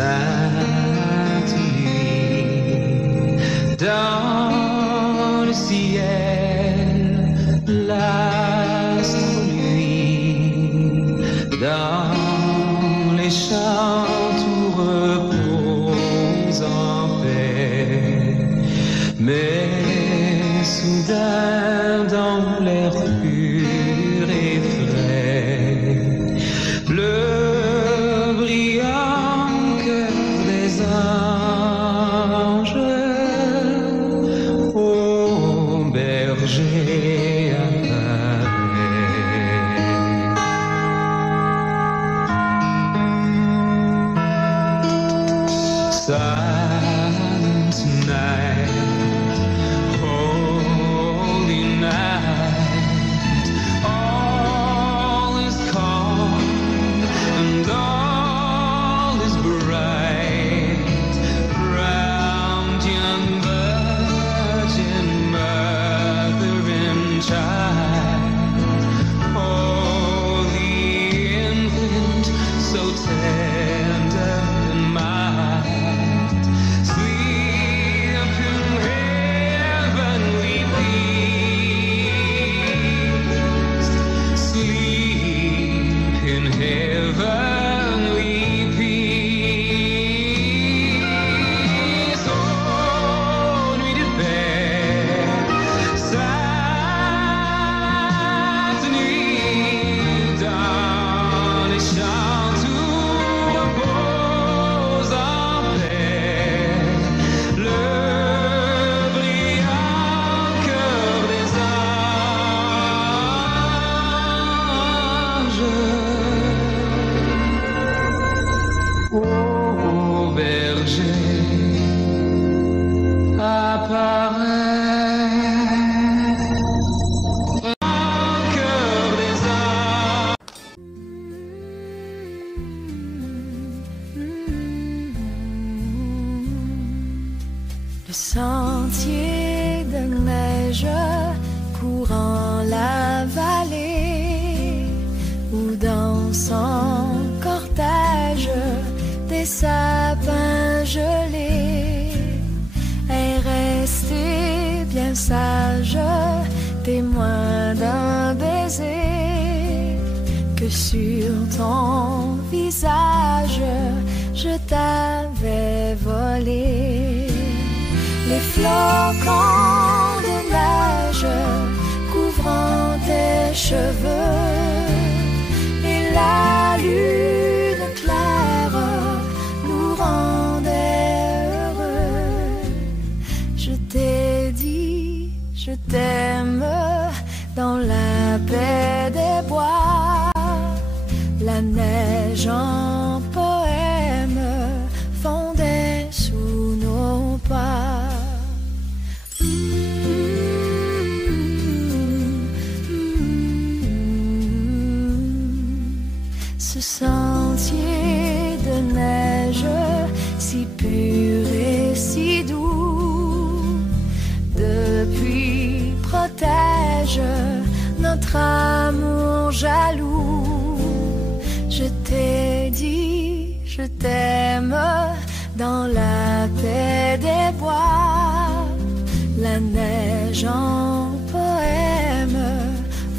Sainte nuit, dans le ciel, l'astre nuit, dans les champs tout repose en paix. Mais soudain dans l'air pur et frais, le brillant cœur des anges au berger apparaît. Silent night, holy night, all is calm and all is bright. Round young virgin mother and child, holy infant, so tender and mild, sleep in heavenly peace, sleep in heavenly peace. Oh, nuit de paix, sainte nuit, dans les champs tout repose en paix. Le brillant cœur des anges au berger apparaît. Cœur des anges. Le sentier de neige courant la vallée, où dans son cortège des sapins gelés est resté bien sage, témoin d'un baiser que sur ton visage je t'avais volé. Les flocons de neige couvrant tes cheveux et la lune claire nous rendait heureux. Je t'ai dit, je t'aime dans la paix des bois, la neige en poème fondait sous nos pas. Ce sentier de neige si pur et si doux, depuis protège notre amour jaloux. Je t'ai dit, je t'aime dans la paix des bois, la neige en poème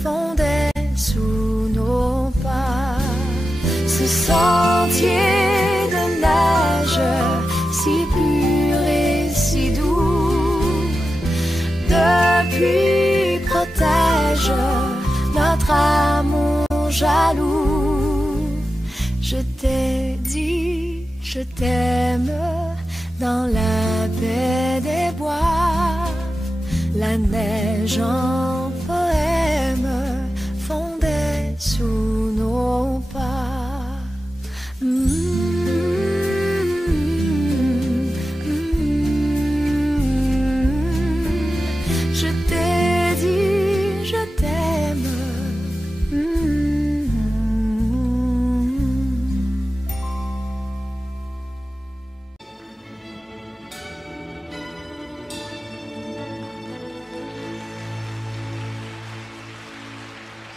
fondait sous nos pas. Ce sentier de neige si pur et si doux, depuis protège notre amour jaloux. Je t'ai dit, je t'aime dans la paix des bois, la neige en poème fondait sous nos pas. Je t'ai dit, je t'aime.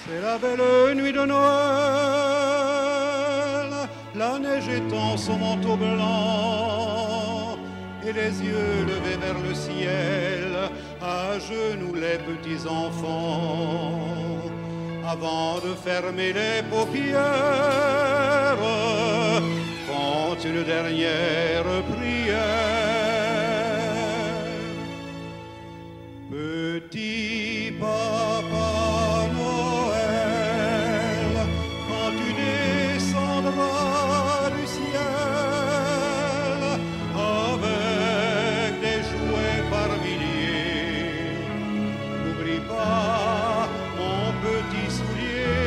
C'est la belle nuit de Noël, la La neige étend son manteau blanc et les yeux levés vers le ciel, à genoux les petits enfants, avant de fermer les paupières, font une dernière prière. Petit papa Noël, quand tu descendras du ciel avec des jouets par milliers, n'oublie pas mon petit soulier.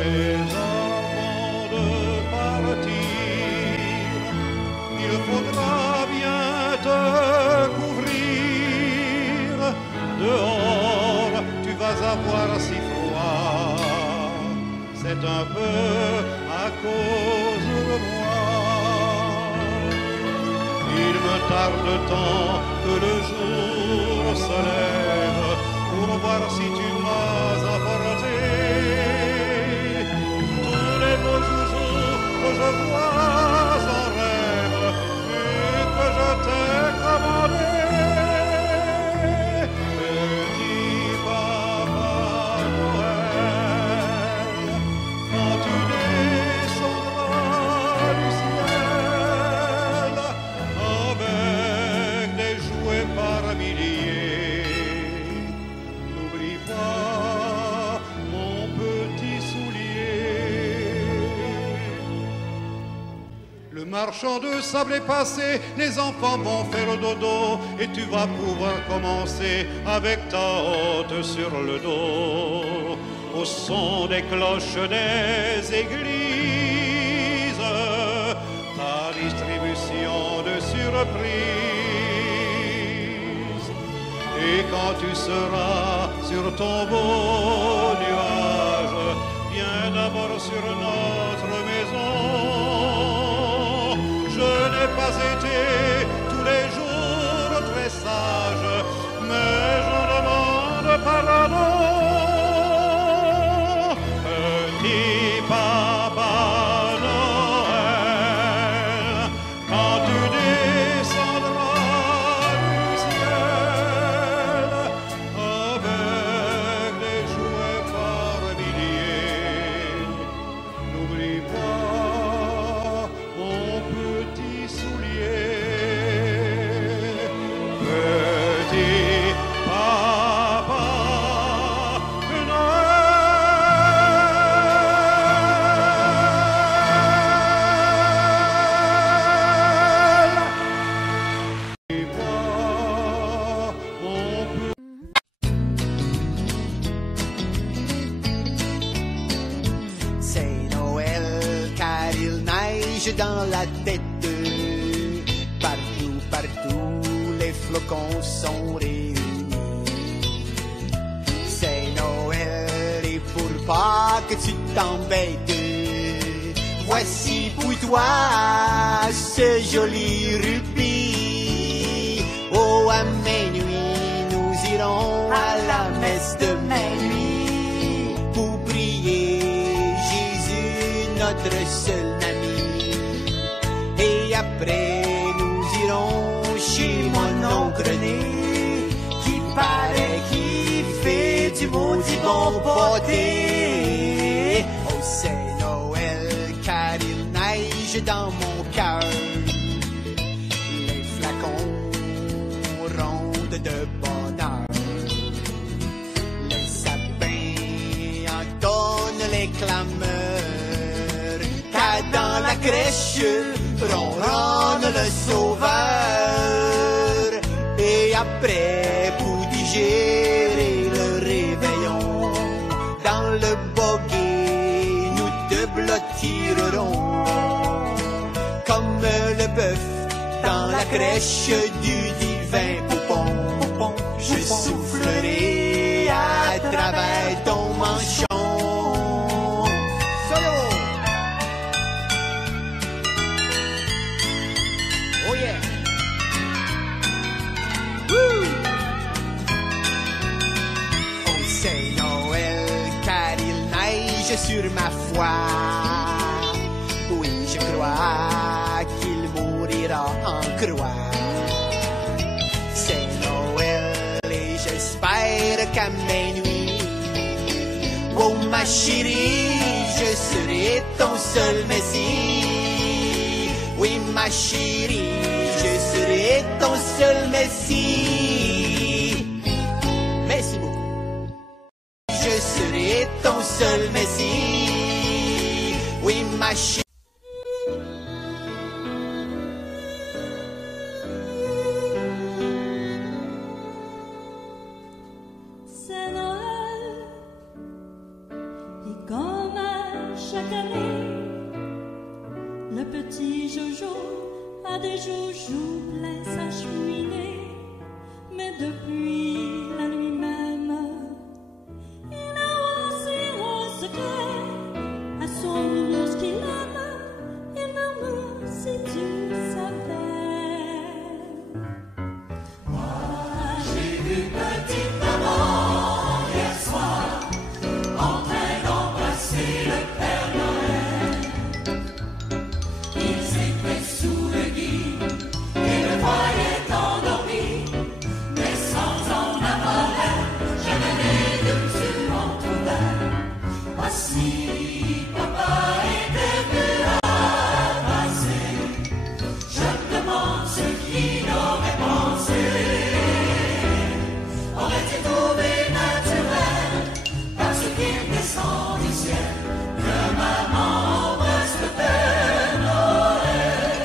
Et avant de partir, il faudra bien te couvrir. Dehors, tu vas avoir si froid. C'est un peu à cause de moi. Il me tarde tant que le jour se lève pour voir si tu m'as apporté tous les beaux joujoux que je vois en rêve et que je t'ai commandé. Petit papa Noël, quand tu descendras du ciel avec des jouets par milliers, n'oublie pas mon petit soulier. Le marchand de sable est passé, les enfants vont faire dodo et tu vas pouvoir commencer avec ta hôte sur le dos. Au son des cloches des églises, ta distribution de surprise. Et quand tu seras sur ton beau nuage, viens d'abord sur notre maison. Je n'ai pas été tous les jours très sage, mais j'en demande pardon. Petit papa Noël, quand tu descendras du ciel avec des jouets par milliers, n'oublie pas mon petit soulier. Petit papa Noël. C'est Noël car il neige dans la tête. Partout, partout, les flocons sont réunis. C'est Noël et pour pas que tu t'embêtes, voici pour toi ce joli rubis. Oh, à minuit, nous irons à la messe de minuit pour prier Jésus, notre seul ami. Et après, nous irons chez mon oncle Né, qui paraît qu'il fait du maudit bon pâté. Oh, c'est Noël car il neige dans mon cœur. Les flacons rondent de bonheur. Les sapins entonnent les clameurs, car dans la crèche ronronne le sauveur. Et après, pour digérer le réveillon, dans le boguet, nous te blottirons. Comme le bœuf dans la crèche du divin poupon, je soufflerai à travers ton manchon. Solo! Oh yeah! Woo! Oh, c'est Noël car il neige sur ma foi. croire. C'est Noël et j'espère qu'à minuit, oh ma chérie, je serai ton seul messie. Oui ma chérie, je serai ton seul messie. Merci beaucoup. Je serai ton seul messie. Oui ma chérie. C'est Noël, et comme à chaque année, le petit Jojo a des joujoux plein sa cheminée. Mais depuis la nuit même, il a aussi un secret à son nounours qu'il aime. Il murmure si tu savais. Moi, j'ai vu petite maman hier soir en train d'embrasser le Père Noël. Ils étaient sous le gui et le voyait endormi, mais sans en avoir l'air, jamais les deux se retrouvaient. Voici, papa était venu à passer. Je me demande ce qu'il aurait pensé. Aurait-il trouvé naturel, parce qu'il descend du ciel, que maman embrasse le Père Noël?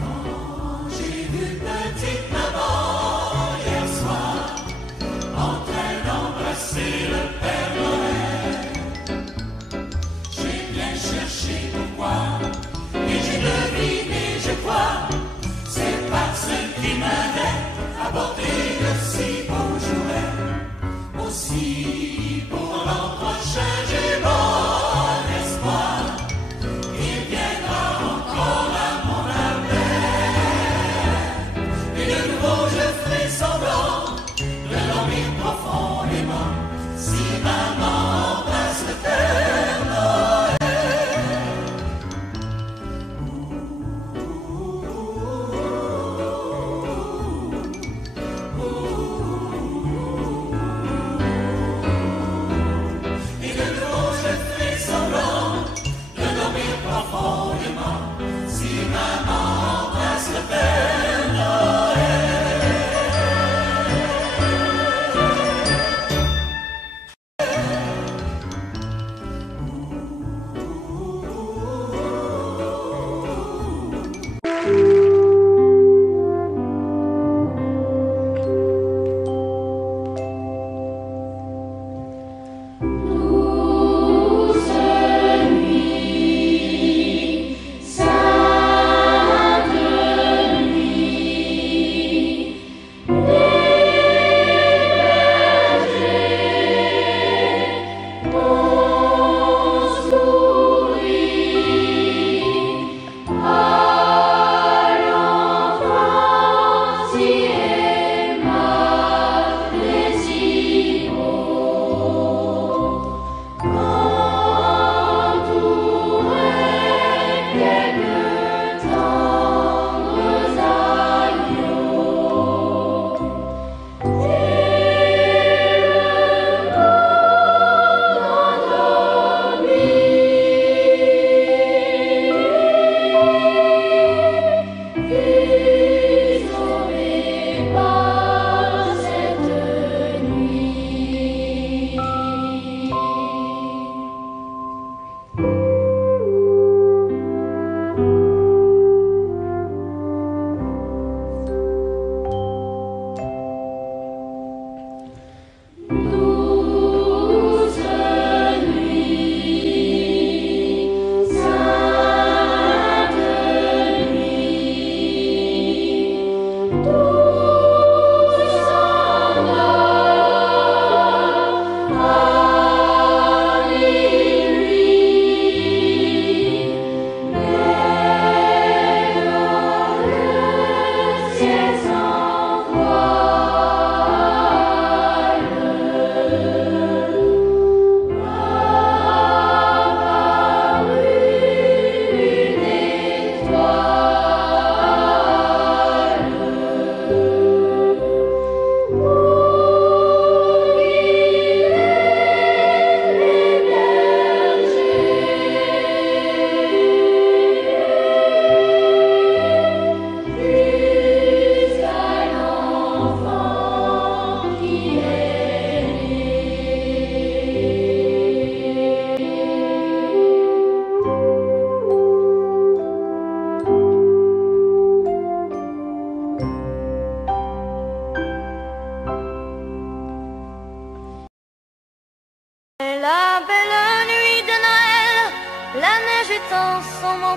Quand j'ai vu petite maman hier soir en train d'embrasser le Père Noël, j'ai bien cherché pourquoi, et j'ai deviné, je crois, c'est parce qu'il m'avait apporté de si beaux jouets. Aussi pour l'an prochain j'ai bon espoir, il viendra encore à mon appel. Et de nouveau je ferai semblant de dormir profondément, si maman embrasse le Père Noël. Et de nouveau je ferai semblant de dormir profondément, si maman embrasse le Père Noël.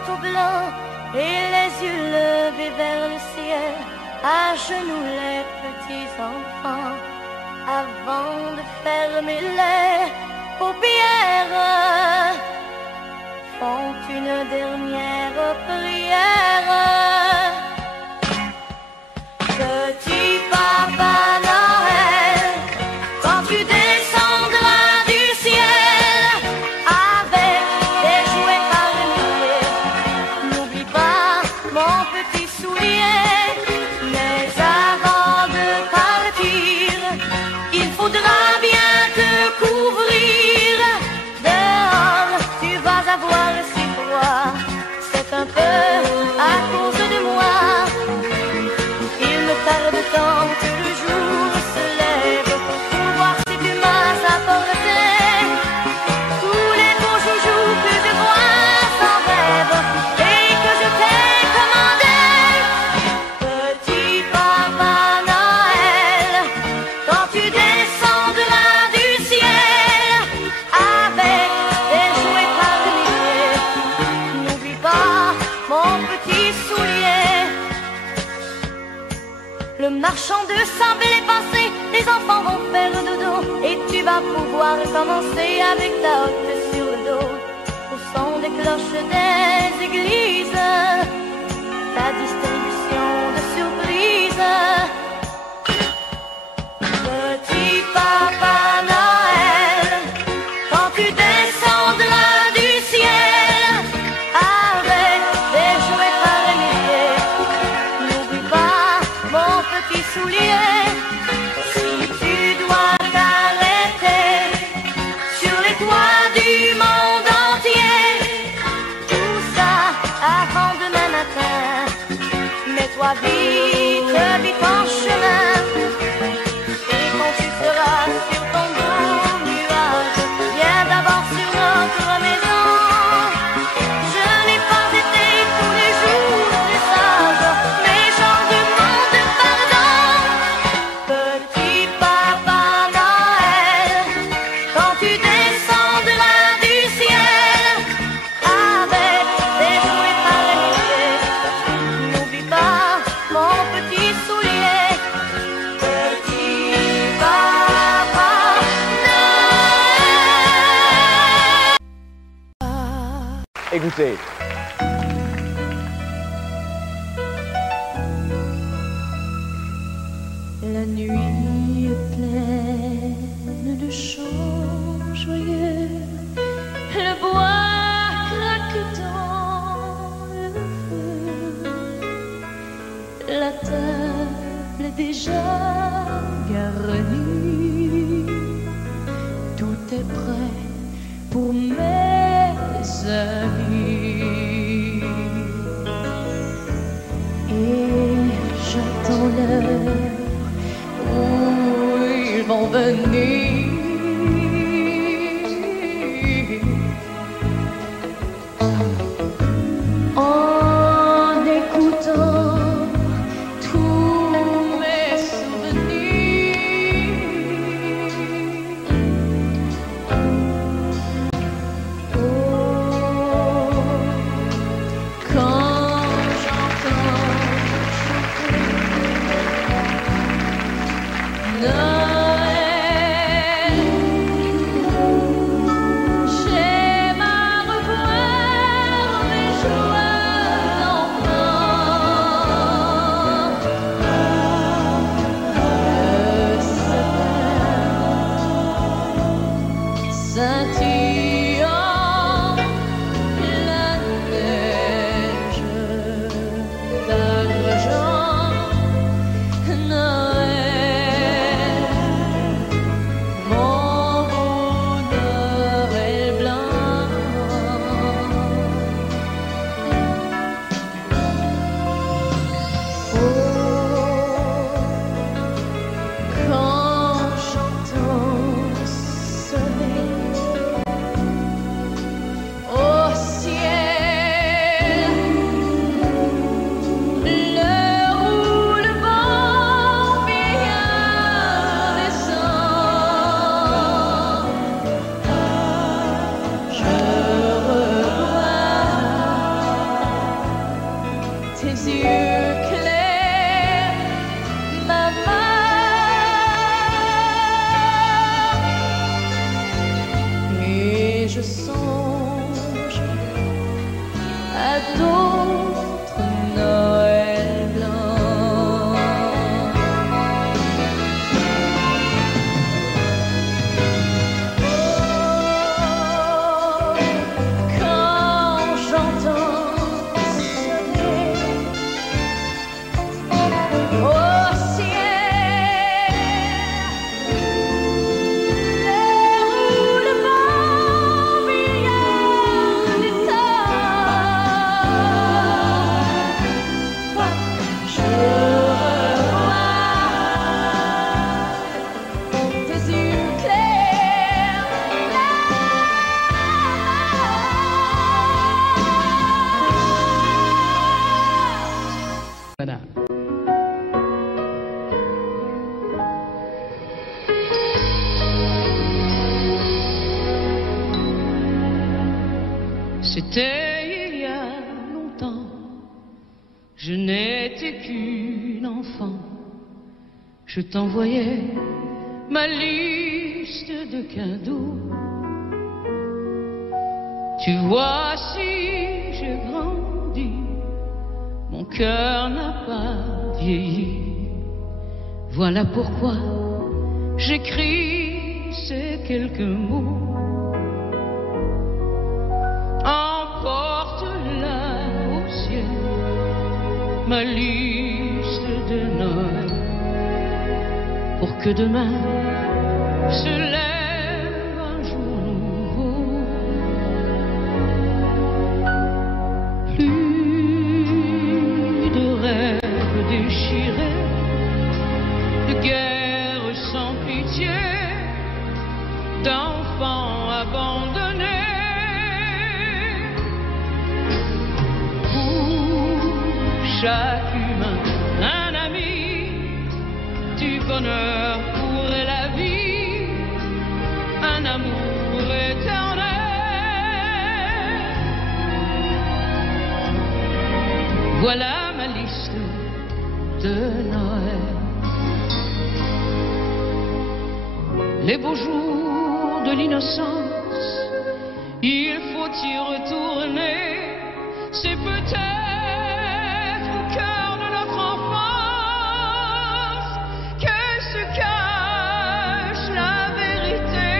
manteau blanc et les yeux levés vers le ciel, à genoux les petits enfants, avant de fermer les paupières, font une dernière prière. Petit Papa Noël, quand tu descendras du ciel avec des jouets par milliers, n'oublie pas mon petit soulier. Mais avant de partir, il faudra bien te couvrir. Dehors, tu vas avoir si froid, c'est un peu à cause de moi. Il me tarde tant que le jour se lève pour voir si tu m'as apporté tous les beaux joujoux que je vois sans rêve et que je t'ai commandé. Petit Papa Noël, quand tu descendras du ciel avec des jouets par milliers, n'oublie pas mon petit soulier. Le marchand de sable est passé, les enfants vont faire dodo, et tu vas pouvoir commencer avec ta hotte sur le dos. Au son des cloches des églises, ta distribution de surprises. Petit Papa Noël, quand tu descendras du ciel avec des jouets par milliers, n'oublie pas mon petit soulier. Si tu dois t'arrêter sur les toits du monde entier, tout ça avant demain matin, mets-toi vite, vite en chemin. Et quand tu seras sur ton beau nuage, viens d'abord sur notre maison. Je n'ai pas été tous les jours très sage, mais j'en demande pardon. Petit Papa Noël, quand tu descendras du ciel avec des jouets par milliers, n'oublie pas mon petit soulier. Petit Papa Noël. Écoutez. La nuit est pleine de chants joyeux, le bois craque dans le feu, la table est déjà garnie, tout est prêt pour mes amis. Et j'attends l'heure où ils vont venir. En écoutant tous mes souvenirs. Oh, quand j'entends Noël, j'aime à revoir mes joies d'enfant. Le sapin scintillant, la neige tes yeux clairs, maman. Et je songe à d'autres Noël blancs. Oh, quand j'entends sonner au ciel l'heure où le vent billard l'étend, je revois tes yeux clairs. Voilà. C'était il y a longtemps, je n'étais qu'une enfant. Je t'envoyais ma liste de cadeaux. Tu vois, si j'ai grandi, mon cœur n'a pas vieilli. Voilà pourquoi j'écris ces quelques mots. Emporte-la au ciel, ma liste de Noël, pour que demain se lève un jour nouveau. Plus de rêves déchirés, de guerre sans pitié, d'enfants abandonnés. Chaque humain, un ami, du bonheur pour la vie, un amour éternel. Voilà ma liste de Noël. Les beaux jours de l'innocence, il faut y retourner. C'est peut-être au cœur de notre enfance que se cache la vérité.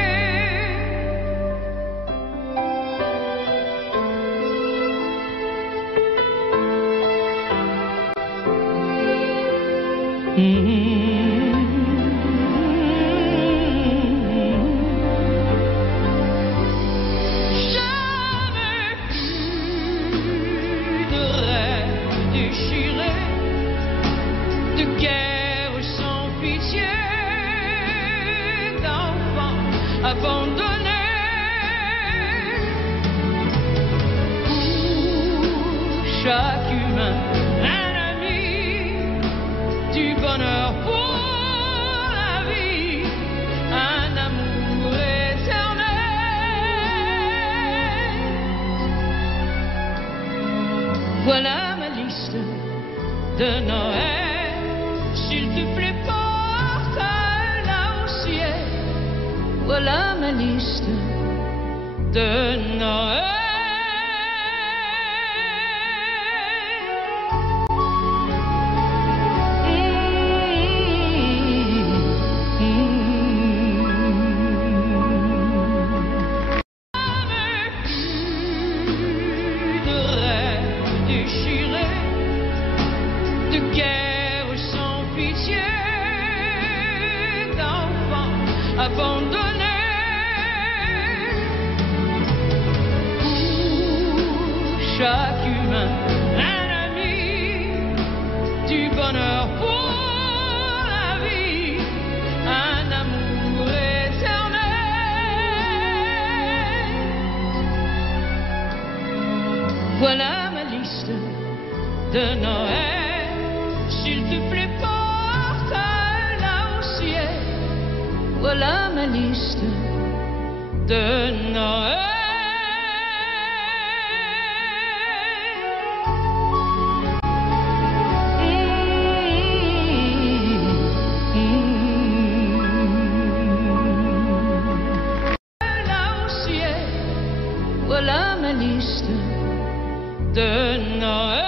Jamais plus de rêves déchirés, de guerre sans pitié, d'enfants abandonnés. Pour chaque humain, un ami, du bonheur pour la vie, un amour éternel. Voilà ma liste de Noël. S'il te plaît, porte-la au ciel. Voilà ma liste de Noël. De rêves déchirés, de guerre sans pitié, d'enfants abandonnés. Pour chaque humain, un ami, du bonheur pour la vie, un amour éternel. Voilà ma liste de Noël. S'il te plaît, porte-la au ciel. Voilà ma liste de Noël. de Noël.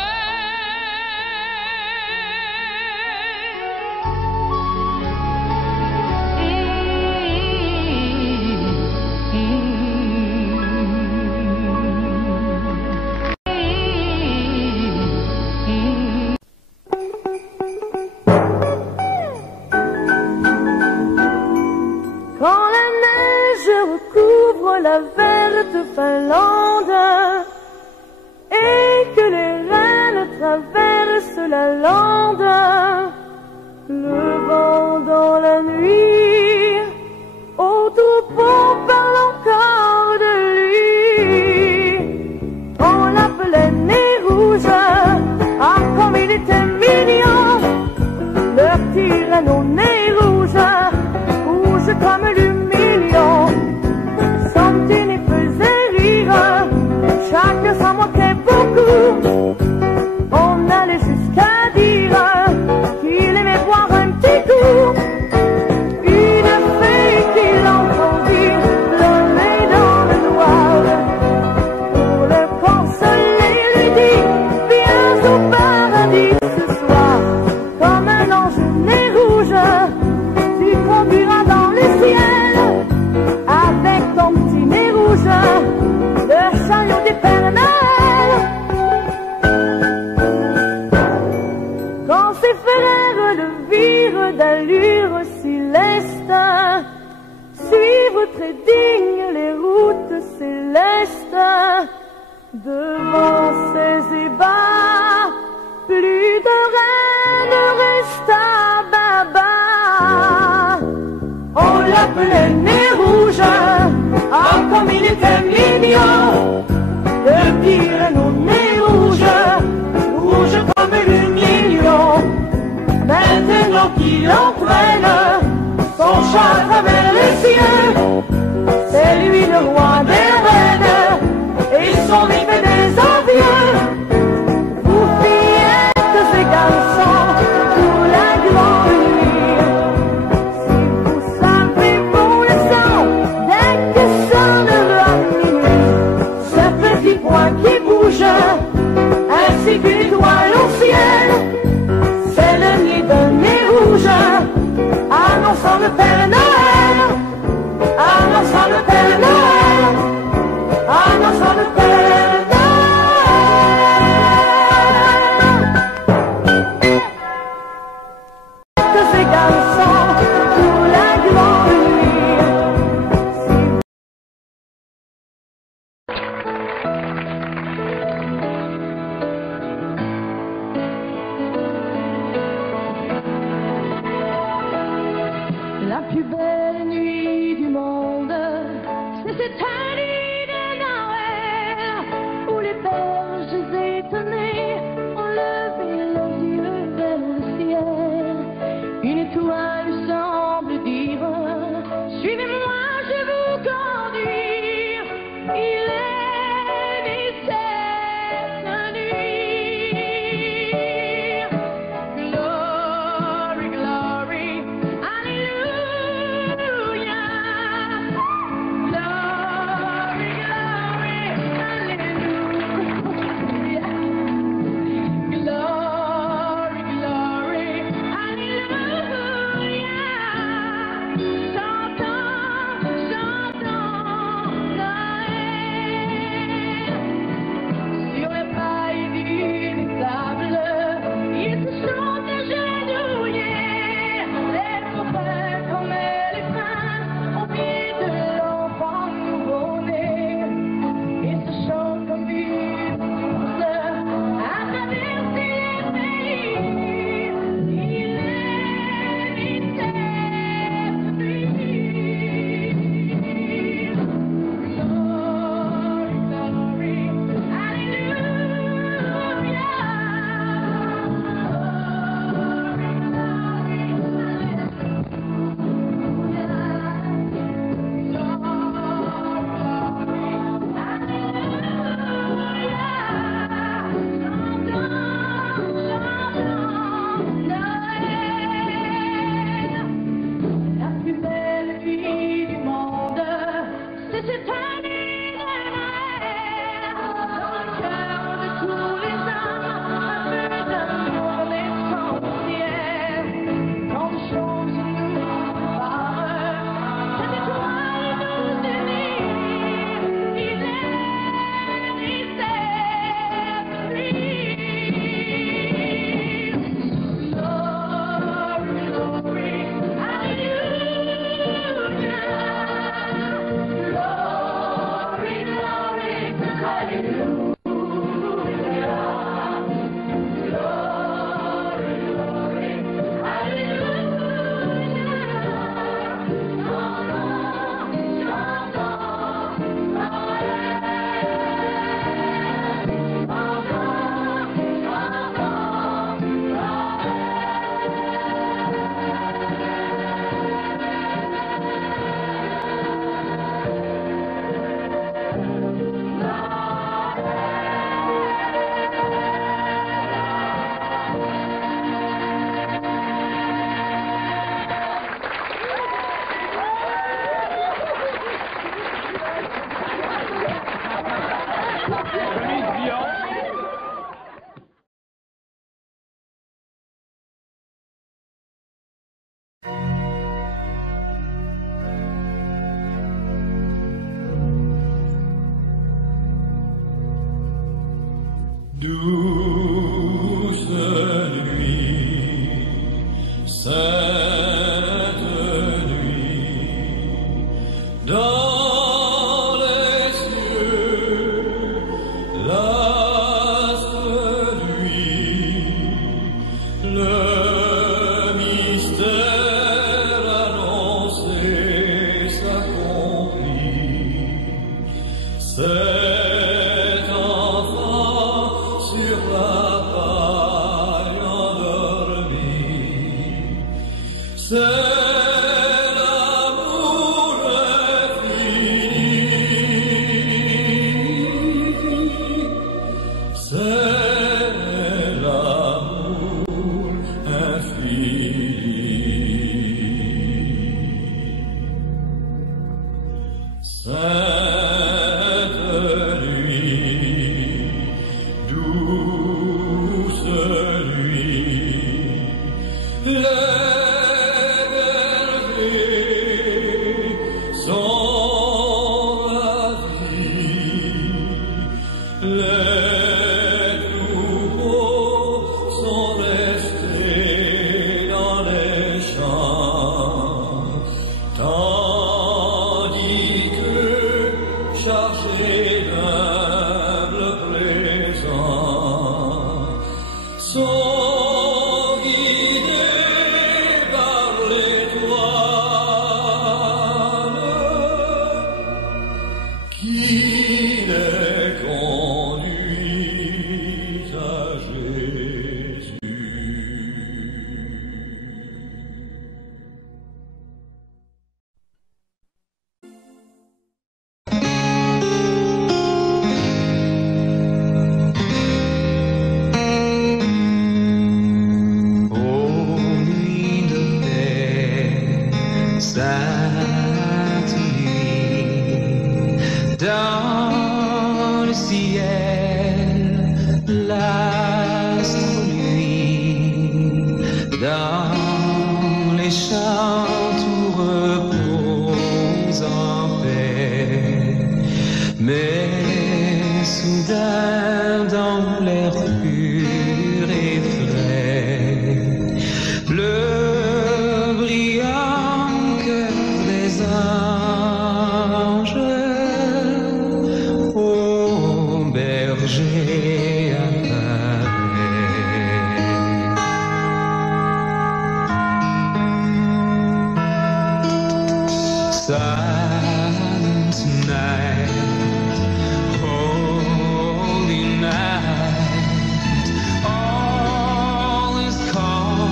Quand la neige recouvre la verte Finlande et que les reines traversent la lande, le vent dans la nuit, au troupeau parle encore de lui. On l'appelait Nez Rouge, ah comme il était mignon, le tyranne au nez rouge, rouge comme l'humiliant. Son petit nez faisait rire, chacun s'en moquait beaucoup. On allait jusqu'à dire qu'il aimait boire un petit coup. Une fée qui l'entendit pleurer dans le noir, pour le consoler lui dit: viens au paradis ce soir. Comme un ange nez rouge, tu conduiras dans le ciel avec ton petit nez rouge, le chariot des Pères Noël. Quand ses frères le virent d'allure si leste, suivre très digne les routes célestes, devant ses ébats, plus de reine resta baba. On l'appelait Nez Rouge, ah comme il était mignon, le pire au nez rouge, rouge comme le million. Maintenant qu'il entraîne son chat à travers les cieux, c'est lui le roi des reines et son épée des envieux. Vous fillettes et garçons, pour la grande nuit, si vous savez bon le sang, dès que sonnera minuit, ce petit point qui bouge, ainsi qu'une étoile au ciel, c'est le nid d'un nez rouge, annonçant le Père Noël, annonçant le Père Noël, annonçant le Père Noël. Que ces garçons, pour la grande nuit, Douce nuit, sainte nuit, dans les cieux, l'astre nuit, le mystère annoncé s'accomplit. Cet enfant sur la paille endormi, c'est l'amour infini, c'est l'amour infini. Sainte nuit, douce nuit, les bergers sont ravis, les troupeaux sont restés dans les champs, tandis que chargés d'humbles présents sont guidés par l'étoile qui les conduit à Jésus. Ô nuit de paix, sainte nuit, dans le ciel, l'astre luit, dans les champs tout repose en paix, mais soudain dans l'air pur et frais, le brillant cœur des anges, ô berger apparaît. Silent night, holy night, all is calm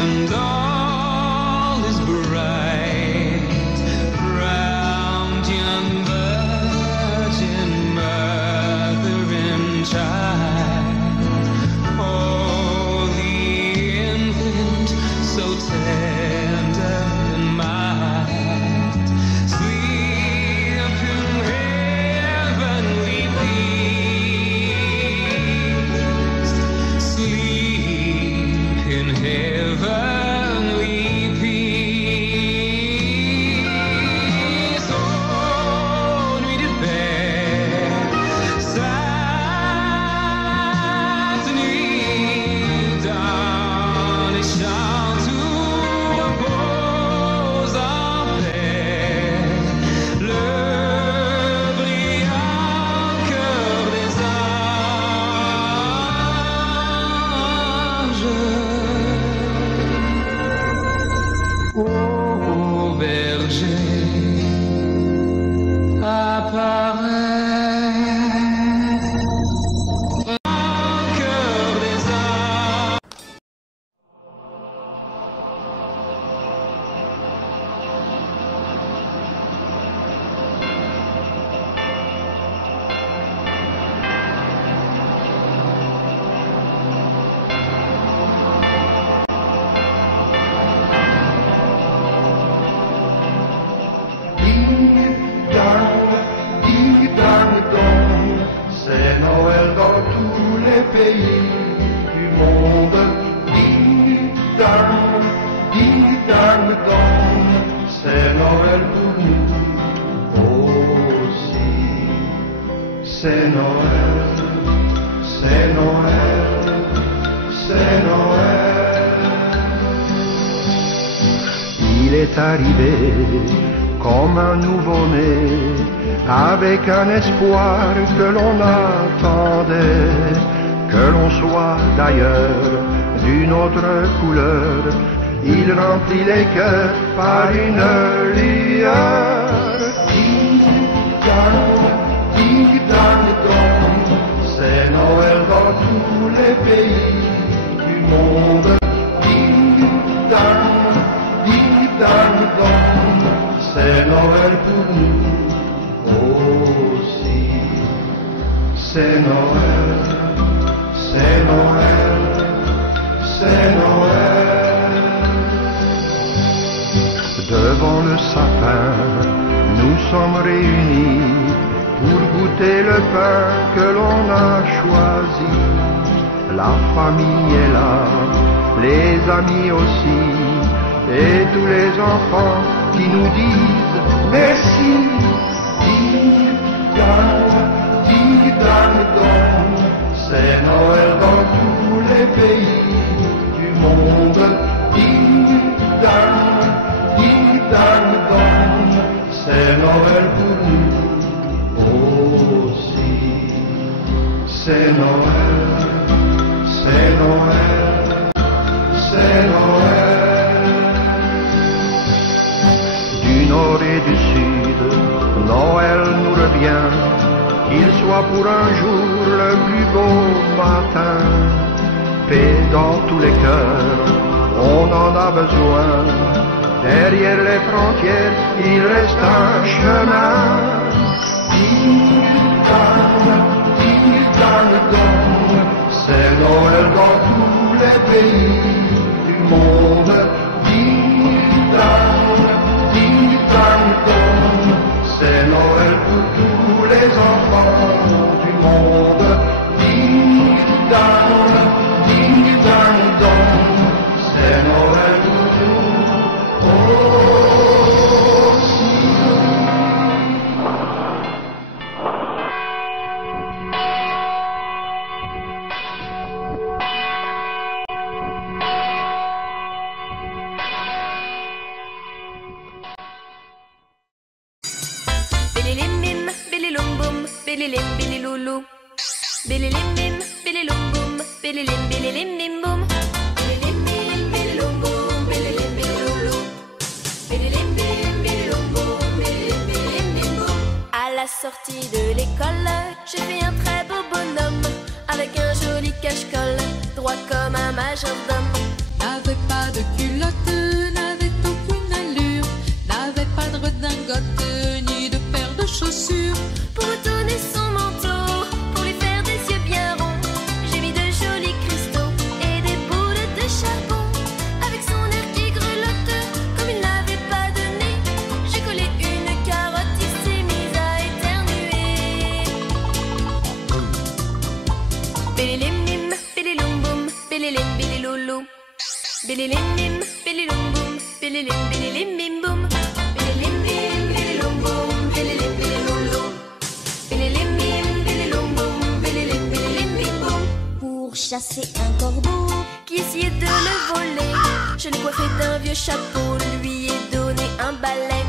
and all is bright, round young virgin mother and child, holy infant, so tender and mild, sleep in heavenly peace, sleep in heavenly peace. Oh, nuit de paix, sainte nuit, dans les champs tout repose en paix, le brillant cœur des anges. Ô berger, apparaît, cœur des anges. Ding dang dong, c'est Noël dans tous les pays du monde. Ding dang dong, c'est Noël pour nous aussi. C'est Noël, est arrivé comme un nouveau-né, avec un espoir que l'on attendait, que l'on soit d'ailleurs d'une autre couleur. Il remplit les cœurs par une lueur. Ding dong, ding dong dong, c'est Noël dans tous les pays du monde. Ding dong, ding dong dong, c'est Noël pour nous aussi. C'est Noël, c'est Noël, c'est Noël. Devant le sapin, nous sommes réunis pour goûter le pain que l'on a choisi. La famille est là, les amis aussi, et tous les enfants qui nous disent merci. Ding dong, ding dong dong, c'est Noël dans tous les pays du monde. Ding dong, ding dong dong, c'est Noël pour nous aussi. C'est Noël, c'est Noël, c'est Noël. Du nord et du sud, Noël nous revient, qu'il soit pour un jour le plus beau matin. Paix dans tous les cœurs, on en a besoin. Derrière les frontières, il reste un chemin. Ding dong, ding dong dong, c'est Noël dans tous les pays du monde. Ding dong, ding dong dong, c'est Noël pour tous les enfants du monde. Ding dong, ding dong dong, c'est Noël pour nous aussi. Bililim bim, bililum bum, bililim bililulu. Bililim bim, bililum bum, bililim bililim bim bum. Bililim bim, bililum bum, bililim bililulu. Bililim bim, bililum bum, bililim bililim bim bum. À la sortie de l'école, j'ai fait un très beau bonhomme, avec un joli cache-colle, droit comme un majordome. N'avait pas de culotte, n'avait aucune allure, n'avait pas de redingote, ni de paire de chaussures. Pour retourner son manteau, pour lui faire des yeux bien ronds, j'ai mis de jolis cristaux et des boules de charbon. Avec son air qui grelotte, comme il n'avait pas de nez, j'ai collé une carotte, il s'est mis à éternuer. Bililim bim, bililum bum, bililim bililoulou. Bililim bim, bililum bum, bililim bililim bim bum. Bililim bim, bililum bum, bililim bililoulou. Bililim bim, bililum bum, bililim bililim bim bum. Pour chasser un corbeau qui essayait de le voler, je l'ai coiffé d'un vieux chapeau, lui ai donné un balai.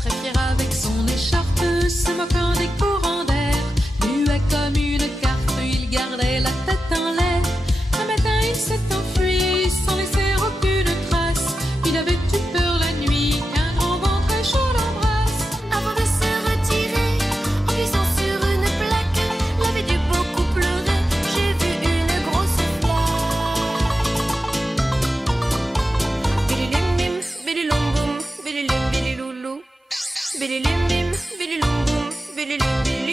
Très fier avec son écharpe, se moquant des courants d'air, muet comme une carte, il gardait la tête en l'air. Un matin il s'est enfui sans laisser aucune trace. Il avait eu peur la nuit qu'un grand vent très chaud l'embrasse. Avant de se retirer, en glissant sur une plaque, l'avait dû beaucoup pleurer, j'ai vu une grosse flaque. Bililim bim, bililum bum, bililim bililoulou. Bililim bim, bililum bum, bililim bililoulou.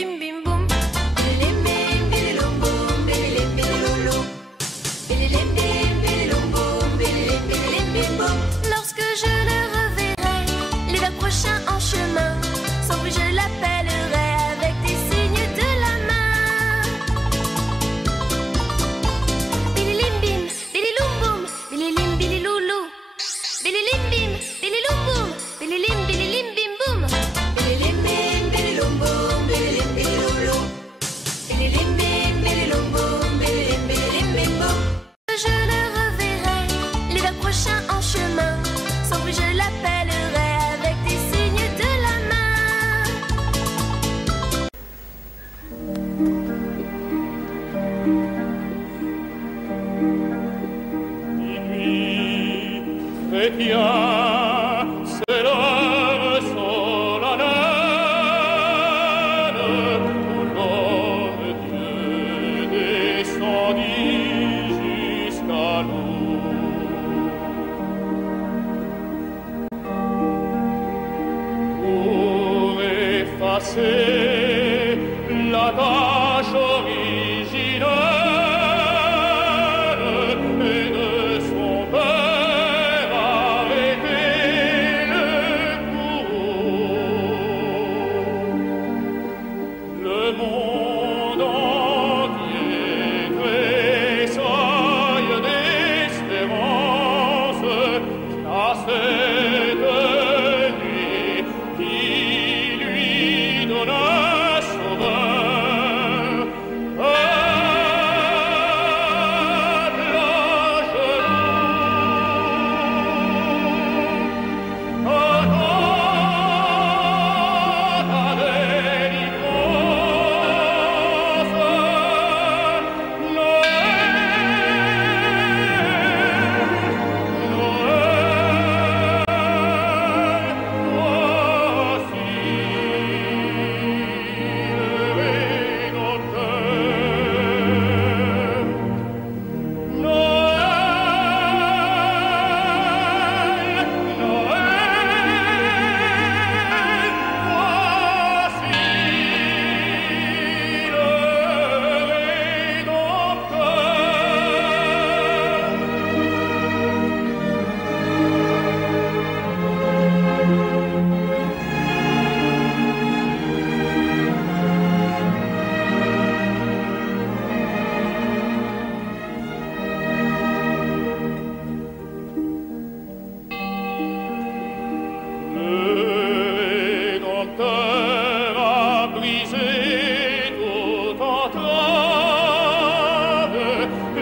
chrétien, c'est l'heure solennelle où l'homme Dieu descendit jusqu'à nous. Pour effacer la tâche originelle et de son père arrêter le courroux. Le monde entier tressaille d'espérance à cette nuit qui lui donne un sauveur.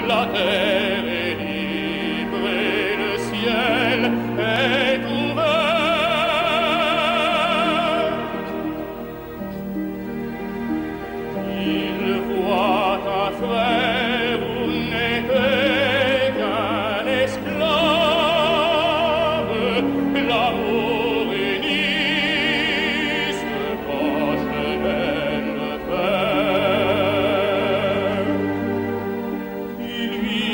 La terre est libre et le ciel est ouvert. Il voit un frère où n'était qu'un esclave. L'amour uni se penche vers le père. Qui lui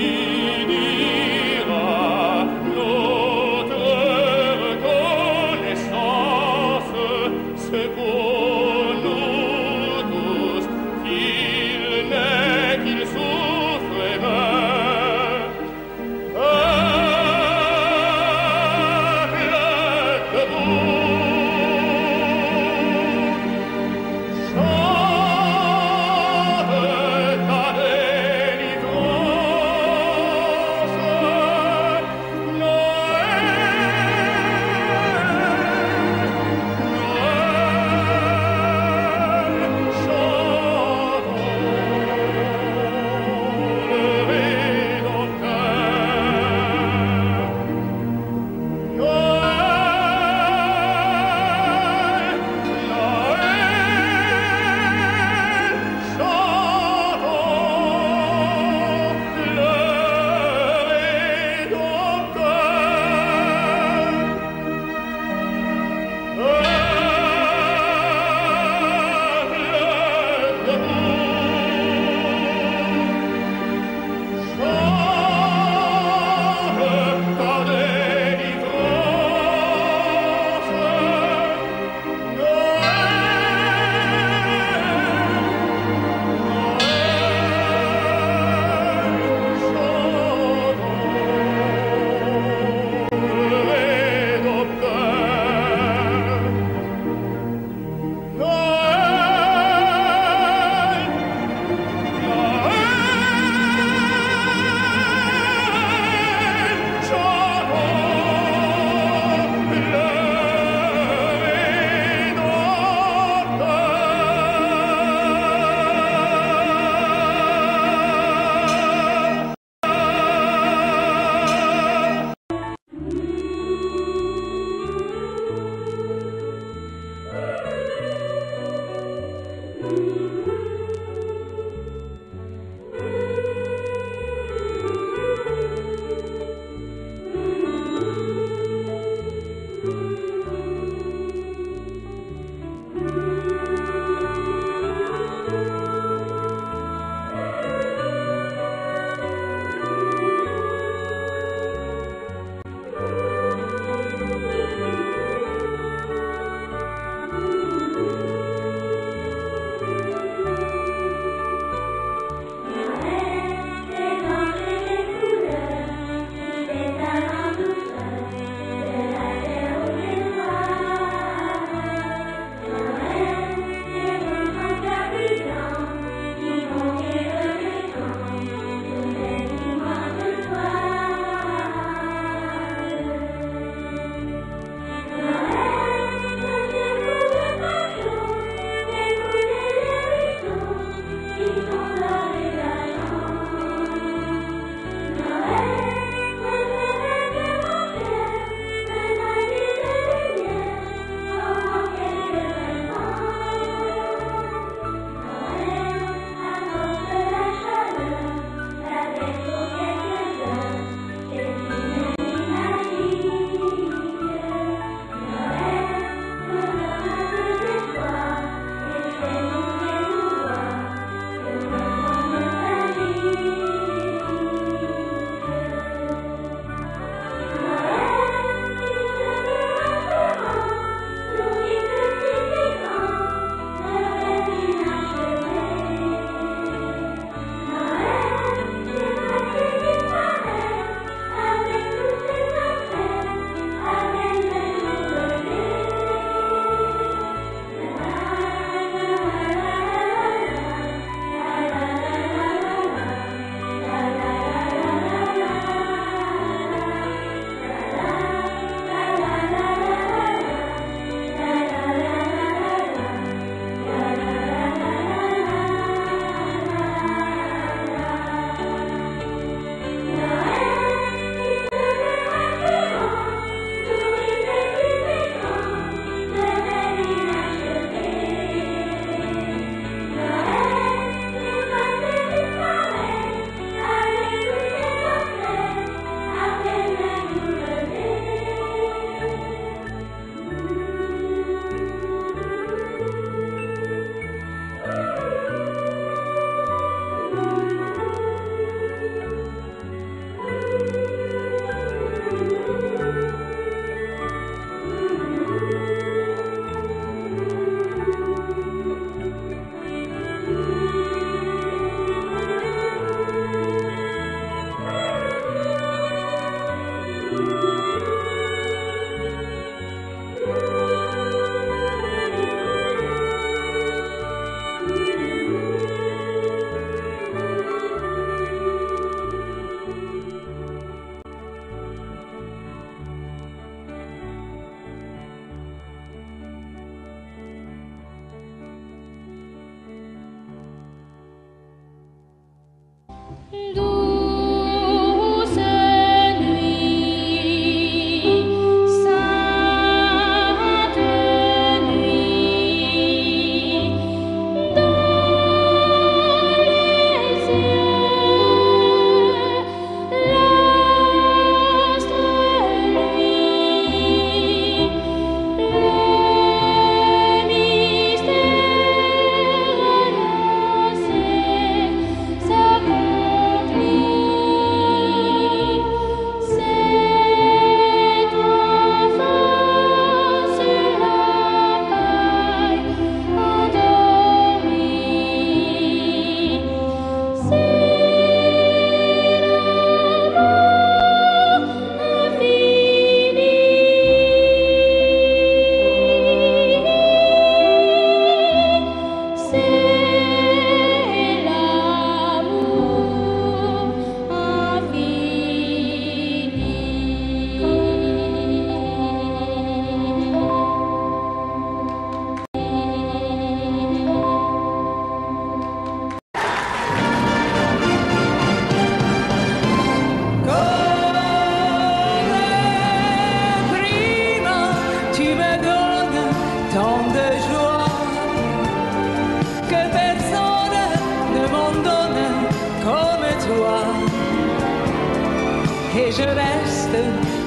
et je reste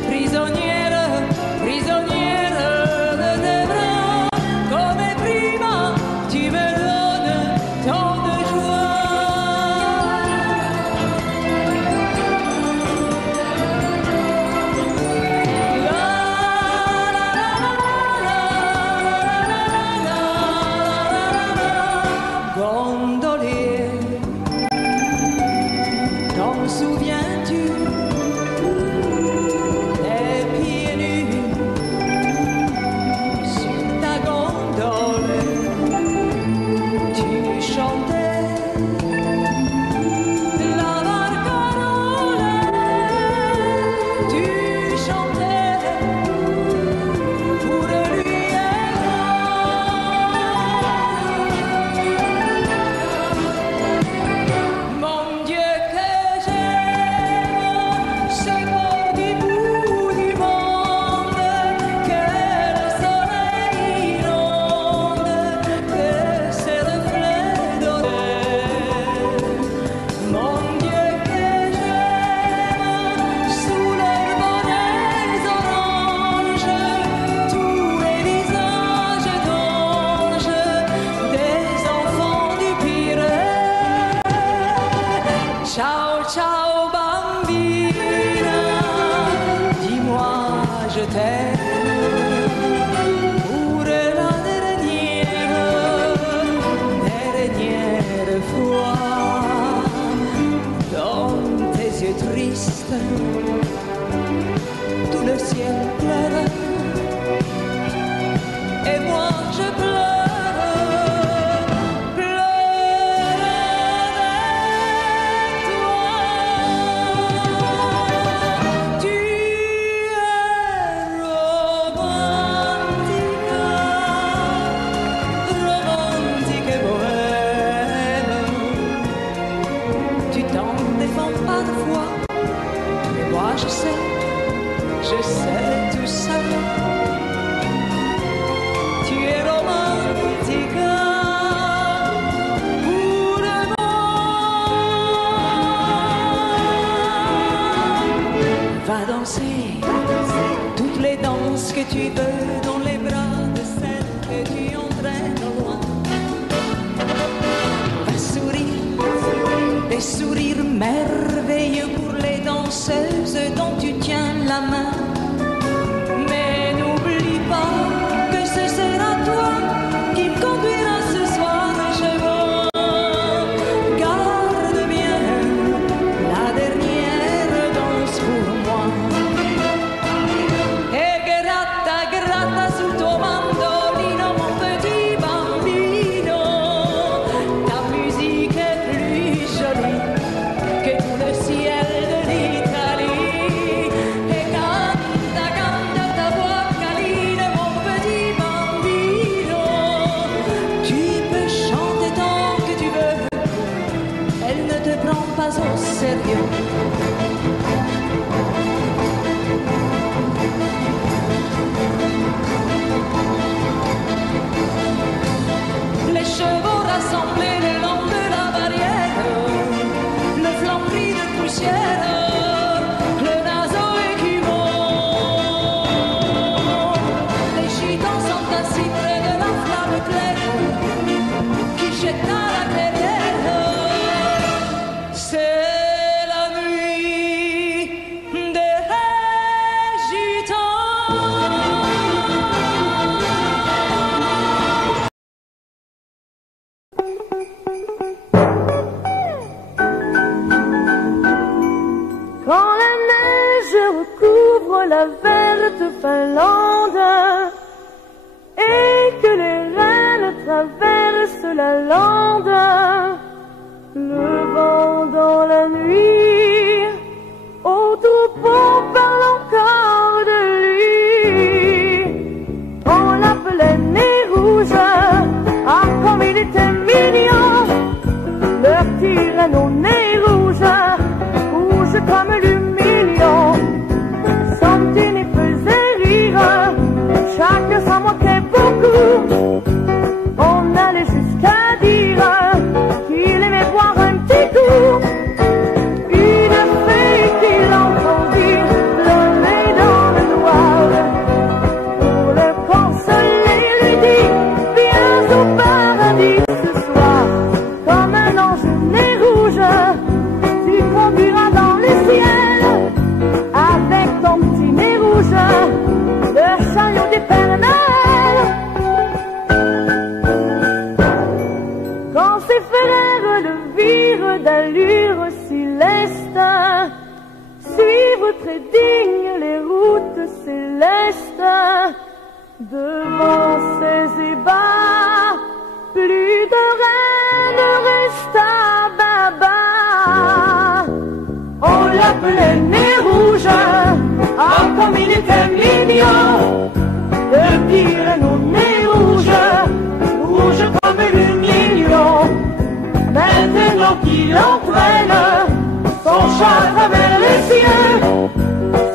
prisonnière, prisonnière de tes bras. Comme prima, tu me donnes tant de gondolier, t'en souviens-tu? Les pieds nus sur ta gondole, tu chantais la barcarolle, tu chantais pour lui et mon Dieu que j'aime, c'est pour du bout du monde que le soleil inonde, que ses reflets dorés. Mon Dieu que j'aime, sous leurs bonnets oranges, tous les visages d'anges des enfants du Pirée. Ciao, ciao bambina, dis-moi je t'aime pour la dernière fois. Dans tes yeux tristes, tout le ciel pleure et moi je pleure, pleure avec toi. Tu es romantique, romantique et bohème. Tu t'en défends parfois, mais moi je sais tout ça. Tu es romantique pour moi. Va danser toutes les danses que tu veux dans les bras de celle que tu entraînes au loin. Va sourire des sourires merveilleux pour les danseuses dont tu tiens la main. Mais n'oublie pas que ce sera toi qui me conduiras ce soir chez moi. Garde bien la dernière danse pour moi. Et gratta, gratta sul tuo mandolino, mon petit bambino. Ta musique est plus jolie que tout le ciel de l'Italie. Et canta, canta ta voix câline, mon petit bambino. Tu peux chanter tant que tu veux, elle ne te prend pas au sérieux. Les chevaux rassemblés le long de la barrière, le flanc pris de poussière, le naseau écumant. Les gitans sont assis près de la flamme claire qui jette à la clairière. C'est la nuit des gitans. Quand la neige recouvre la verte Finlande et que les reines traversent la lande, le vent dans la nuit, au troupeau parle encore de lui. On l'appelait Nez Rouge, ah comme il était mignon, leur tyranne au nez rouge, rouge comme l'humiliant. Son petit nez faisait rire, chacun s'en moquait beaucoup. On allait jusqu'à dire qu'il aimait boire un petit coup. Une fille qui l'entendit très dignes les routes célestes. Devant ces ébats, plus de reine resta Baba. On l'appelait nez rouge, ah comme il était mignon. Le pire nos nez rouges, rouge comme l'union. Maintenant qu'il entraîne son char à travers les cieux,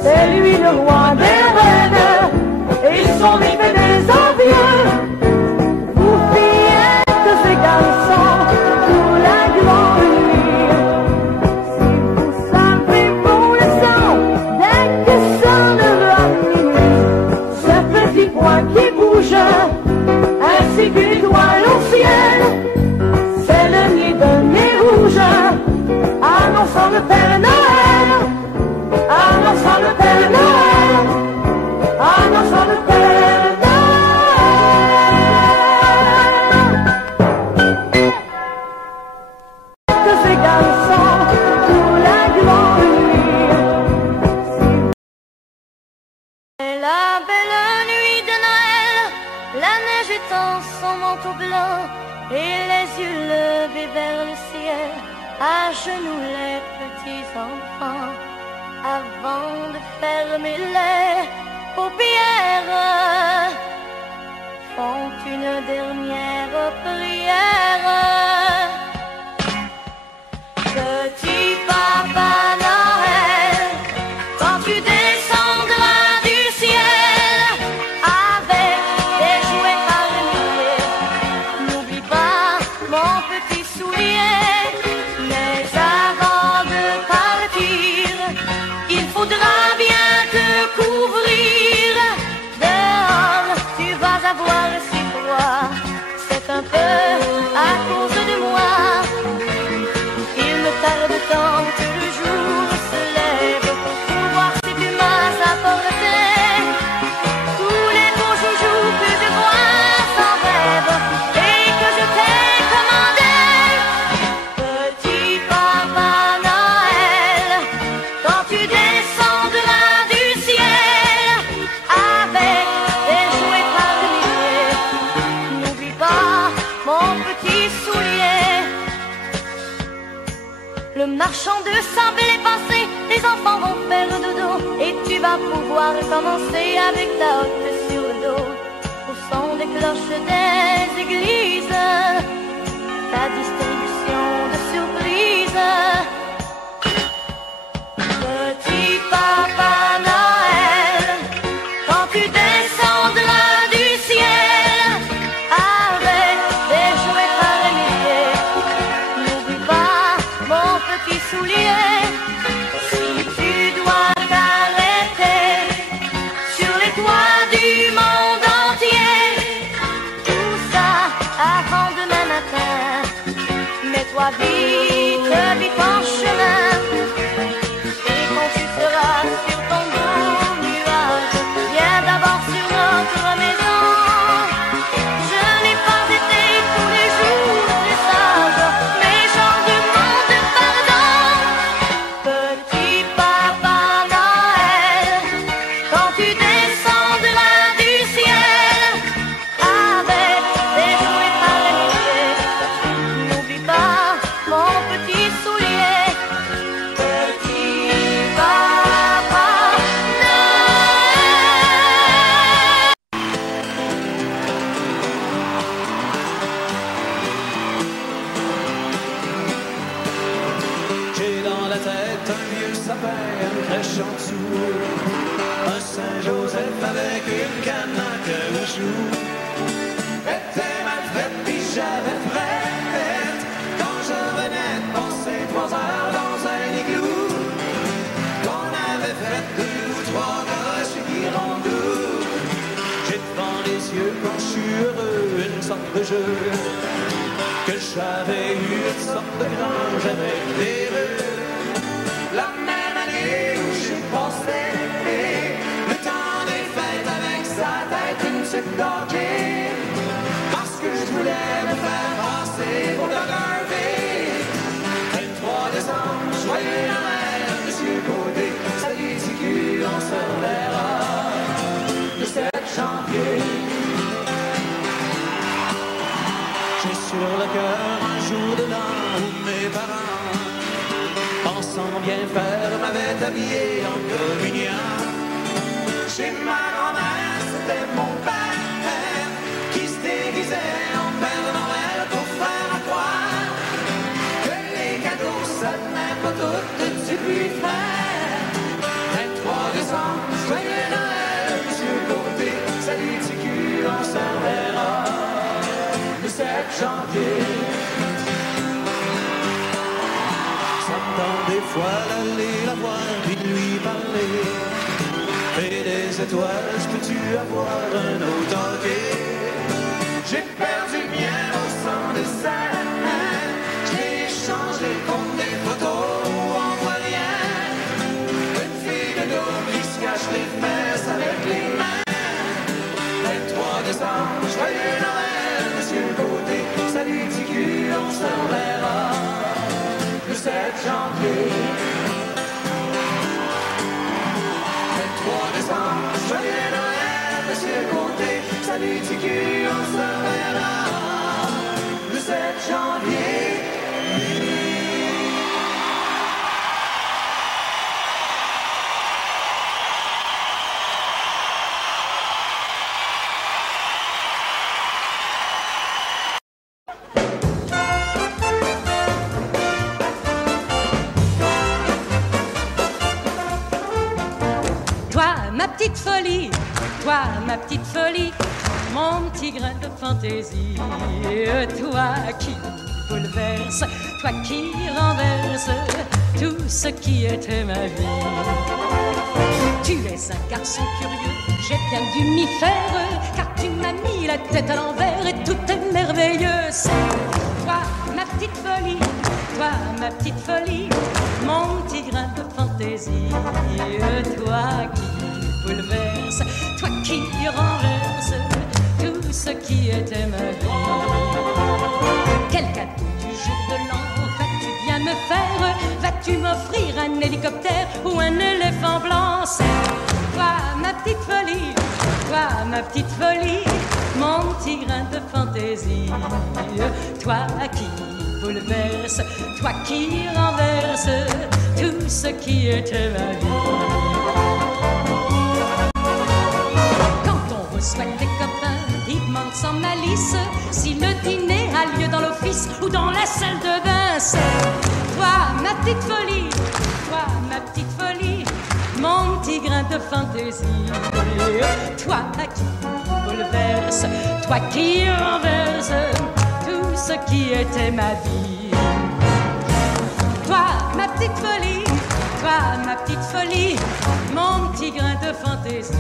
c'est lui le roi des reines, et son épée des envieux. Vous fillettes et garçons, pour la grandir, si vous savez pour le sang, dès que sonnera minuit, ce petit point qui bouge, ainsi qu'une étoile au ciel, c'est le nid d'un nez rouge, annonçant le Père Noël, annonçant le Père Noël, annonçant le Père Noël. Que ces garçons pour la grandir. La belle nuit de Noël, la neige étend son manteau blanc et les yeux levés vers le ciel, à genoux les petits enfants, avant de fermer les paupières, font une dernière prière. Petit Papa Noël, quand tu descendras du ciel avec des jouets par milliers, n'oublie pas mon petit soulier. Mais avant de partir, il faudra bien te couvrir. Dehors, tu vas avoir si froid, c'est un peu à cause de moi. Il me tarde tant que le jour se lève pour voir si tu m'as apporté tous les beaux joujoux que je vois sans rêve et que je t'ai commandé. Petit Papa Noël, quand tu descendras du ciel avec des jouets par milliers, n'oublie pas mon petit soulier. Le marchand de sable est passé, les enfants vont faire dodo, et tu vas pouvoir commencer avec ta hotte sur le dos, au son des cloches des églises, ta distribution de surprises. Petit Papa Noël, quand tu descendras du ciel avec des jouets par milliers, n'oublie pas mon petit soulier. Si tu dois t'arrêter sur les toits du monde entier, tout ça avant demain matin, mets-toi vite, vite en chemin. Et quand tu seras sur ton beau nuage, viens d'abord sur notre maison. Je n'ai pas été tous les jours très sage, mais j'en demande pardon. Petit Papa Noël, quand tu descendras du ciel avec des jouets par milliers, n'oublie pas mon petit soulier. Petit Papa Noël. J'ai dans la tête un vieux sapin, une crèche en dessous, un Saint-Joseph avec une canne en caoutchouc. Était mal faite, puis j'avais frette quand je venais de passer 3 heures dans un igloo. Qu'on avait fait 2 ou 3 roches qui rondouent. J'ai devant les yeux quand je suis heureux une sorte de jeu, que j'avais eu une sorte de grange avec des rues. La même année où j'ai passé le temps des fêtes avec sa tête une petite doggy, parce que je voulais me faire passer pour Doug Harvey. 23 décembre, joyeux Noël, Monsieur Côté, salut, c'est m'avait habillé en communion. Chez ma grand-mère, c'était mon père qui se déguisait en Père Noël pour faire croire que les cadeaux, ça tenait pas tout de suite lui faire. 23 décembre, joyeux Noël, Monsieur Côté, salut TQ, on se reverra le 7 janvier. Ça me tente des fois d'aller la voir puis de lui parler. Et des étoiles, peux-tu avoir un autre hockey? J'ai perdu le mien au sang de scène. J'ai échangé contre des photos, on voit rien. Une fille de dos qui se cache les fesses avec les mains. 23 décembre, joyeux Noël, Monsieur Côté, salut TQ, on se reverra le 7 janvier. 23 décembre, joyeux Noël, Monsieur Côté, salut TQ, on se reverra le 7 janvier. Ma petite folie, toi ma petite folie, mon petit grain de fantaisie, toi qui bouleverse, toi qui renverse tout ce qui était ma vie. Tu es un garçon curieux, j'ai bien dû m'y faire, car tu m'as mis la tête à l'envers et tout est merveilleux. C'est toi ma petite folie, toi ma petite folie, mon petit grain de fantaisie, toi qui bouleverse, toi qui renverse tout ce qui était ma vie. Quel cadeau du jour de l'an vas-tu bien me faire? Vas-tu m'offrir un hélicoptère ou un éléphant blanc? C'est toi ma petite folie, toi ma petite folie, mon petit grain de fantaisie, toi qui bouleverse, toi qui renverse tout ce qui était ma vie. Souhaite tes copains, ils demandent sans malice si le dîner a lieu dans l'office ou dans la salle de bain. C'est toi ma petite folie, toi ma petite folie, mon petit grain de fantaisie, toi qui bouleverse, toi qui renverse tout ce qui était ma vie. Toi ma petite folie, toi ma petite folie, mon petit grain de fantaisie,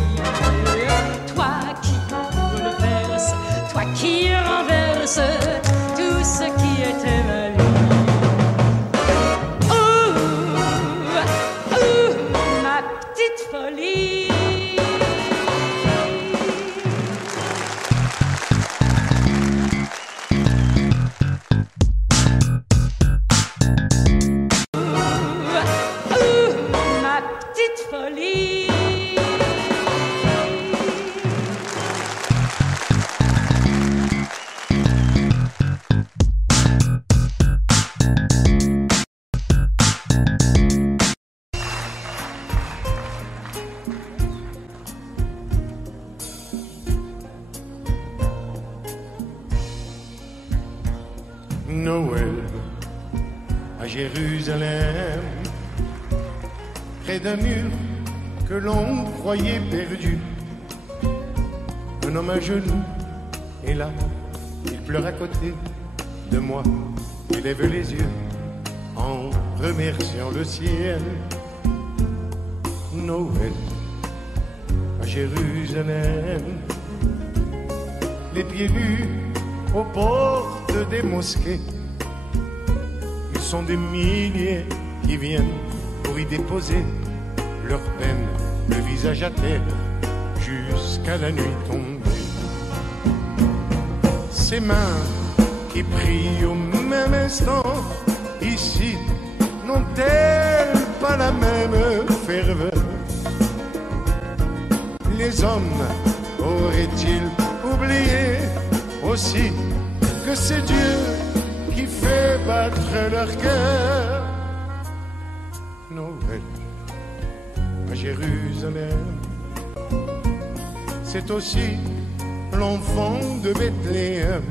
toi qui bouleverse, toi qui renverse tout ce qui était ma vie. Ma petite folie. Ma petite folie. Noël à Jérusalem, près d'un mur que l'on croyait perdu. Un homme à genoux est là, il pleure à côté de moi. Il lève les yeux en remerciant le ciel. Noël à Jérusalem, les pieds nus aux portes des mosquées. Ils sont des milliers qui viennent pour y déposer leur peine, le visage à terre jusqu'à la nuit tombée. Ces mains qui prient au même instant ici n'ont-elles pas la même ferveur? Les hommes auraient-ils oublié aussi que c'est Dieu qui fait battre leur cœur? Noël à Jérusalem. C'est aussi l'enfant de Bethléem.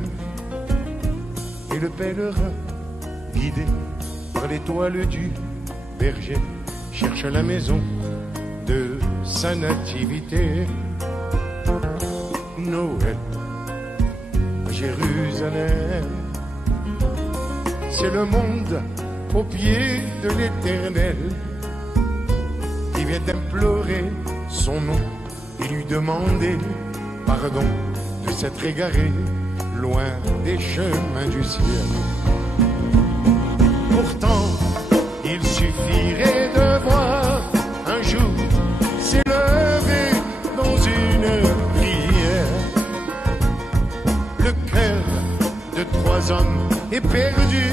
Et le pèlerin, guidé par l'étoile du berger, cherche la maison de sa nativité. Noël à Jérusalem, c'est le monde au pied de l'Éternel qui vient implorer son nom et lui demander pardon de s'être égaré loin des chemins du ciel. Pourtant, il suffirait de voir un jour s'élever dans une prière. Le cœur de trois hommes est perdu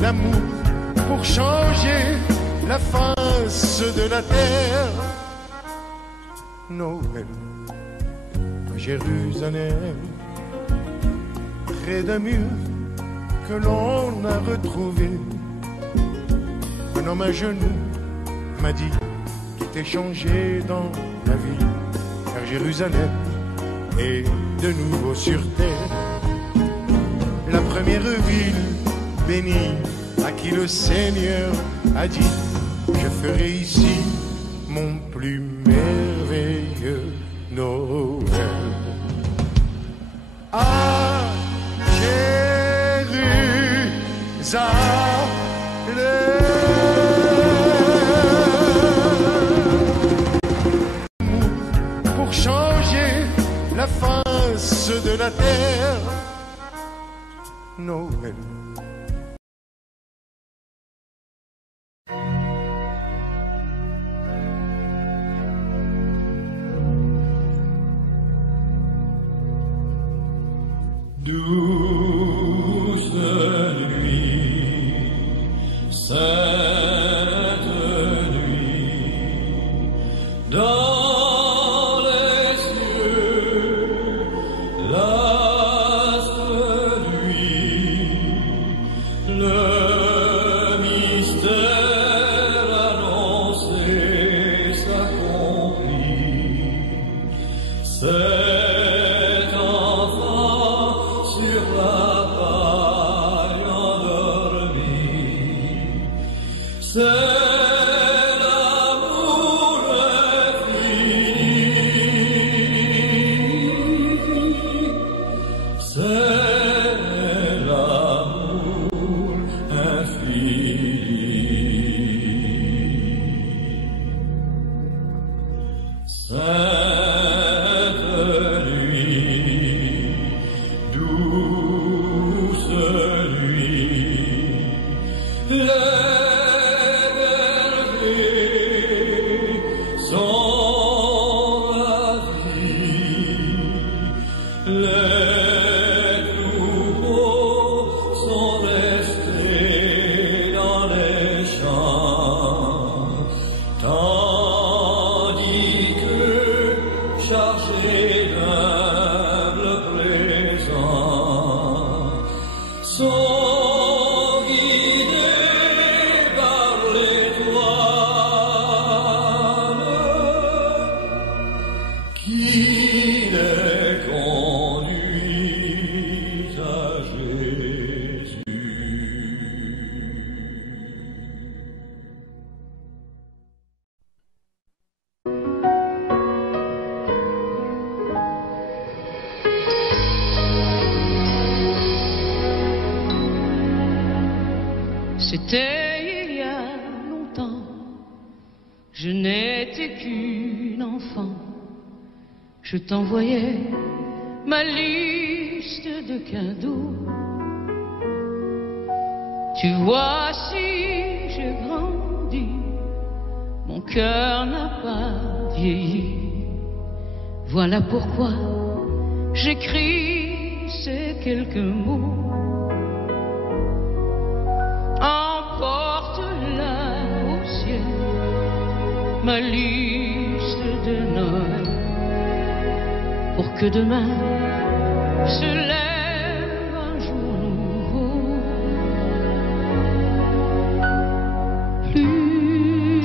d'amour pour changer la face de la terre. Noël à Jérusalem, près d'un mur que l'on a retrouvé, un homme à genoux m'a dit tout est changé dans la vie, car Jérusalem est de nouveau sur terre. La première ville bénie à qui le Seigneur a dit je ferai ici mon plus merveilleux Noël. À Jérusalem, pour changer la face de la terre. Noël. Douce nuit, sainte nuit, dans les cieux, l'astre nuit, le mystère annoncé s'accomplit. Cet enfant sur la paille endormie, c'est l'amour infini, c'est l'amour infini. Sainte nuit, douce nuit, les bergers sont ravis, les troupeaux sont restés dans les champs, tandis que chargés d'humbles présents sont guidés par l'étoile qui les conduit à Jésus. C'était il y a longtemps, je n'étais qu'une enfant. Je t'envoyais ma liste de cadeaux. Tu vois, si j'ai grandi, mon cœur n'a pas vieilli. Voilà pourquoi j'écris ces quelques mots. Emporte-la au ciel, ma liste de Noël, pour que demain se lève un jour nouveau. Plus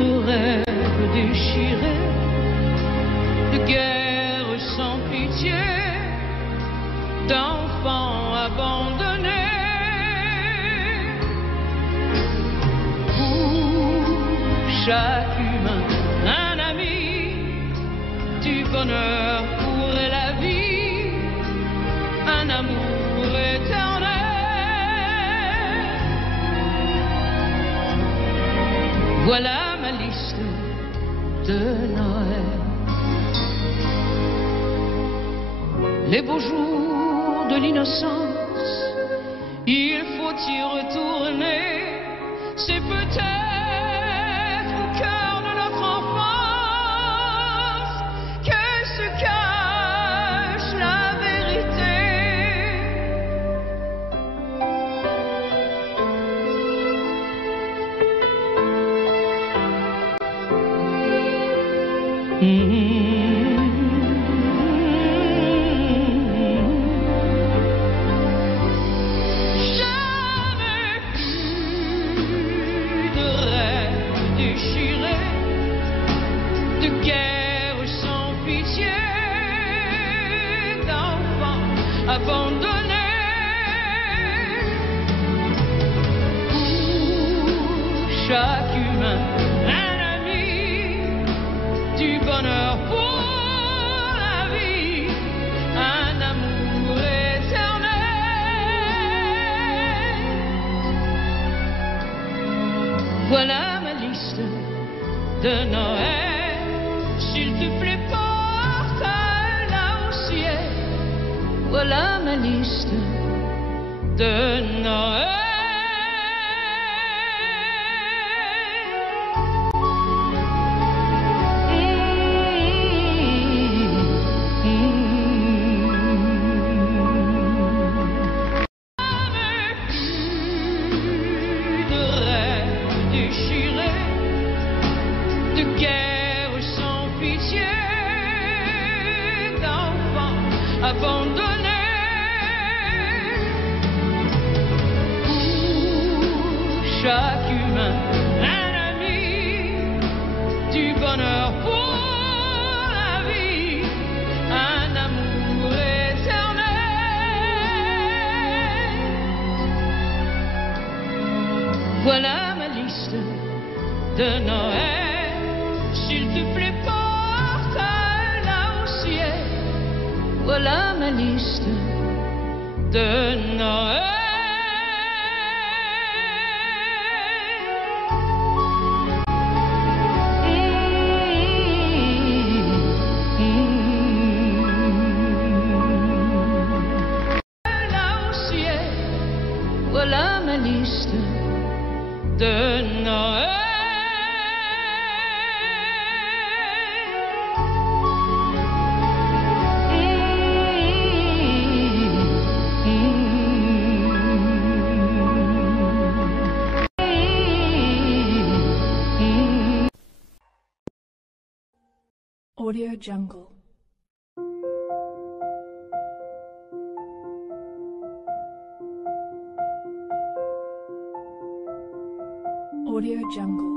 de rêves chaque humain un ami, du bonheur pour la vie, un amour éternel. Voilà ma liste de Noël. Les beaux jours de l'innocence, il faut y retourner. C'est peut-être au cœur de notre enfance que se cache la vérité. Chaque humain, un ami, du bonheur pour la vie, un amour éternel. Voilà ma liste de Noël. S'il te plaît, porte-la au ciel. Voilà ma liste de Noël. Chaque humain, un ami, du bonheur pour la vie, un amour éternel. Voilà ma liste de Noël. S'il te plaît, porte-la au ciel. Voilà ma liste de Noël. Voilà ma liste de Noël. Audio Jungle. Audio Jungle.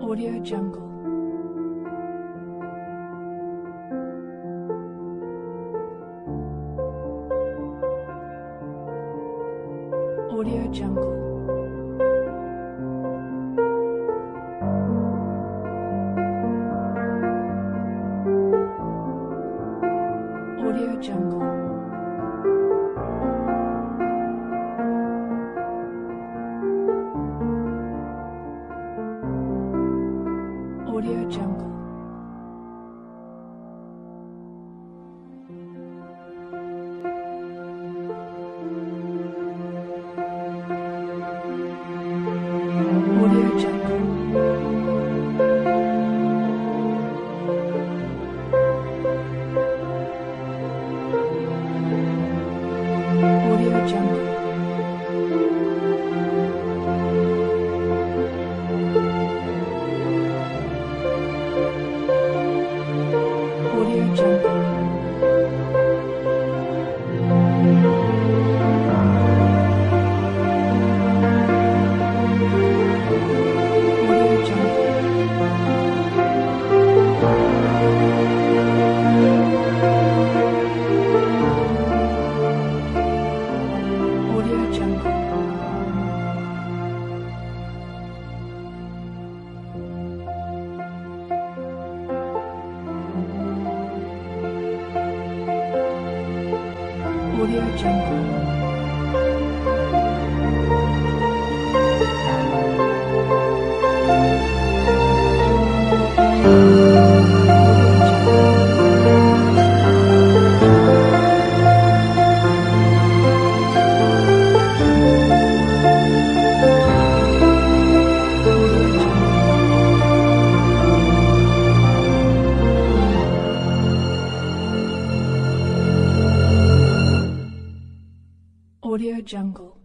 Audio Jungle. Audio Jungle. Audio Jungle. Audio Jungle. Audio Jungle. Audio Jungle.